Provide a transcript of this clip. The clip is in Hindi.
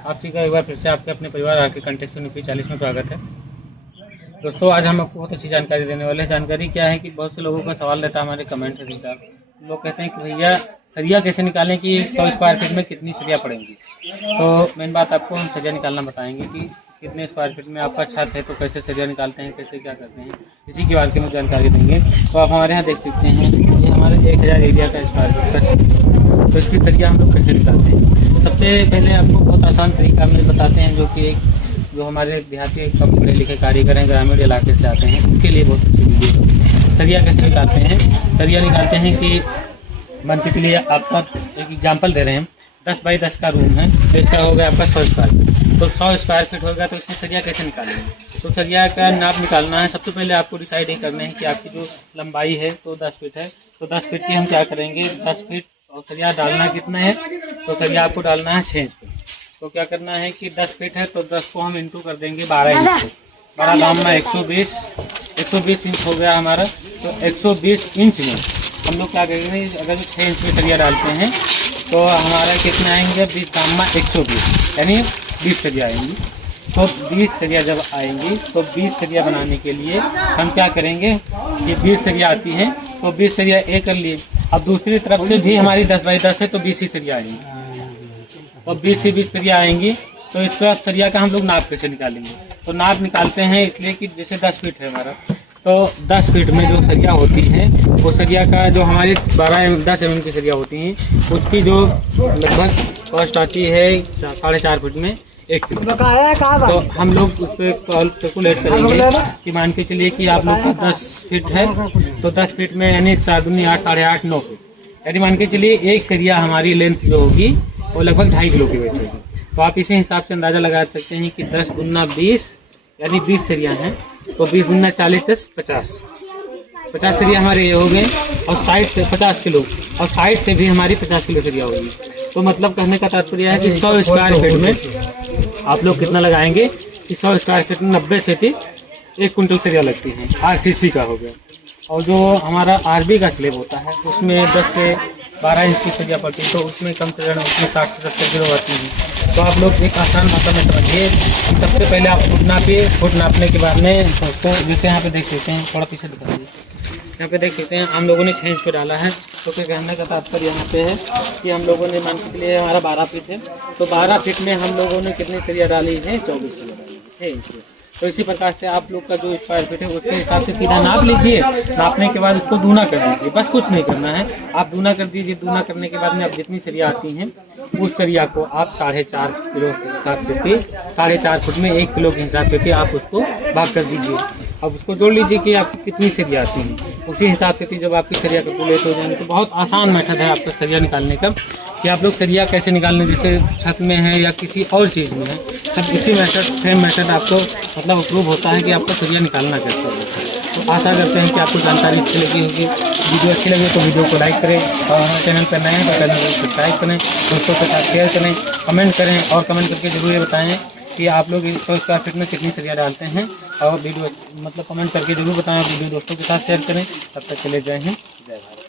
आप सभी का एक बार फिर से आपके अपने परिवार आके कंटेस्ट यूपी 40 में स्वागत है। दोस्तों आज हम आपको बहुत अच्छी जानकारी देने वाले हैं। जानकारी क्या है कि बहुत से लोगों का सवाल रहता है हमारे कमेंट के हिसाब। लोग कहते हैं कि भैया सरिया कैसे निकालें कि 100 स्क्वायर फीट में कितनी सरिया पड़ेंगी। तो मेन बात आपको हम सरिया निकालना बताएंगे कि कितने स्क्वायर फीट में आपका छत है तो कैसे सरिया निकालते हैं, कैसे क्या करते हैं, इसी के बारे में जानकारी देंगे। तो आप हमारे यहाँ देख सकते हैं ये हमारे 1000 एरिया का स्क्वायर फीट का छत, तो इसकी सरिया हम लोग कैसे निकालते हैं। सबसे पहले आपको बहुत आसान तरीका में बताते हैं, जो हमारे देहाती कम पढ़े लिखे कारीगर हैं, ग्रामीण इलाके से आते हैं, उनके लिए बहुत अच्छी वीडियो है। सरिया कैसे निकालते हैं। सरिया निकालते हैं कि मान के चलिए आपका एक एग्जाम्पल दे रहे हैं, 10 बाई 10 का रूम है तो इसका हो गया आपका 100 स्क्वायर फीट। तो 100 स्क्वायर फीट होगा तो इसमें सरिया कैसे निकालेंगे। तो सरिया का नाप निकालना है। सबसे पहले आपको डिसाइड ये करना है कि आपकी जो लंबाई है तो 10 फीट है, तो 10 फीट की हम क्या करेंगे, 10 फीट और सरिया डालना कितना है, तो सरिया आपको डालना है 6 इंच पे। तो क्या करना है कि 10 फीट है तो 10 को हम इंटू कर देंगे 12 इंच से। 12 दाम में 120 इंच हो गया हमारा। तो 120 इंच में हम लोग क्या करेंगे, अगर जो 6 इंच में सरिया डालते हैं तो हमारा कितना आएंगे, 20 दाम में 120, यानी 20 सरिया आएंगी। तो 20 सरिया जब आएंगी तो 20 सरिया बनाने के लिए हम क्या करेंगे कि 20 सरिया आती हैं तो 20 सरिया ए कर लिए। अब दूसरी तरफ से भी हमारी 10 बाई 10 है तो 20 ही सरिया आएंगी, और 20 से 20 सरिया आएंगी। तो इस पर सरिया का हम लोग नाप कैसे निकालेंगे। तो नाप निकालते हैं इसलिए कि जैसे 10 फीट है हमारा, तो 10 फीट में जो सरिया होती है वो सरिया का जो हमारी 10 mm की सरिया होती हैं उसकी जो लगभग कॉस्ट आती है 4.5 फीट में 1 किलो। तो हम लोग उस पर कैलकुलेट करेंगे कि मान के चलिए कि आप लोग का 10 फीट है तो 10 फीट में यानी 4 दूनी 8, 8.5, 9 फीट, यानी मान के चलिए एक सरिया हमारी लेंथ जो होगी वो लगभग 2.5 किलो की वेट होगी। तो आप इसी हिसाब से अंदाज़ा लगा सकते हैं कि 10 गुना 20 यानी 20 सरिया हैं, तो 20 गुना 40 10 50 सरिया हमारे ये हो गए। और साइड से 50 किलो, और साइड से भी हमारी 50 किलो सरिया होगी। तो मतलब कहने का तात्पर्य है कि 100 स्क्वायर फीट में आप लोग कितना लगाएंगे कि 100 स्क्वायर फीट में 90 से 1 कुंटल सरिया लगती है। RCC का हो गया। और जो हमारा RB का स्लेब होता है उसमें 10 से 12 इंच की सरिया पड़ती है, तो उसमें कम से कम उसमें 60 से 70 किलो आती है। तो आप लोग एक आसान भाषा में समझिए कि सबसे पहले आप फुट नापिए। फुट नापने के बाद में उसको जैसे यहाँ पे देख सकते हैं, थोड़ा पीछे दिखा दीजिए, यहाँ पे देख सकते हैं हम लोगों ने 6 इंच पे डाला है। तो क्या कहने का तात्पर्य यहाँ पे है कि हम लोगों ने मान के लिए हमारा 12 फीट है, तो 12 फीट में हम लोगों ने कितनी सरिया डाली है, 24 सरिया डाली है 6 इंच पे। तो इसी प्रकार से आप लोग का जो स्क्वायर फीट है उसके हिसाब से सीधा नाप लीजिए। नापने के बाद उसको दूना कर दीजिए, बस कुछ नहीं करना है, आप दूना कर दीजिए। दूना करने के बाद में अब जितनी सरिया आती हैं उस सरिया को आप 4.5 किलो के हिसाब से 4.5 फुट में 1 किलो के हिसाब से आप उसको भाग कर दीजिए। अब उसको जोड़ लीजिए कि आपकी कितनी सरिया आती हैं, उसी हिसाब से जब आपकी सरिया कैलकुलेट हो जाएंगे। तो बहुत आसान मेथड है आपका सरिया निकालने का कि आप लोग सरिया कैसे निकालने, जैसे छत में है या किसी और चीज़ में है, सब इसी सेम मेथड आपको मतलब अप्रूव होता है कि आपको सरिया निकालना कैसे है। तो आशा करते हैं कि आपको जानकारी अच्छी लगी होगी। वीडियो अच्छी लगे तो वीडियो को लाइक करें, और हमारे चैनल पर नए हैं तो चैनल को सब्सक्राइब करें, दोस्तों के साथ शेयर करें, कमेंट करें, और कमेंट करके ज़रूर ये बताएँ कि आप लोग 100 स्क्वायर फीट में कितनी सरिया डालते हैं। और वीडियो मतलब कमेंट करके ज़रूर बताएं, वीडियो दोस्तों के साथ शेयर करें। तब तक के लिए जय हिंद, जय भारत।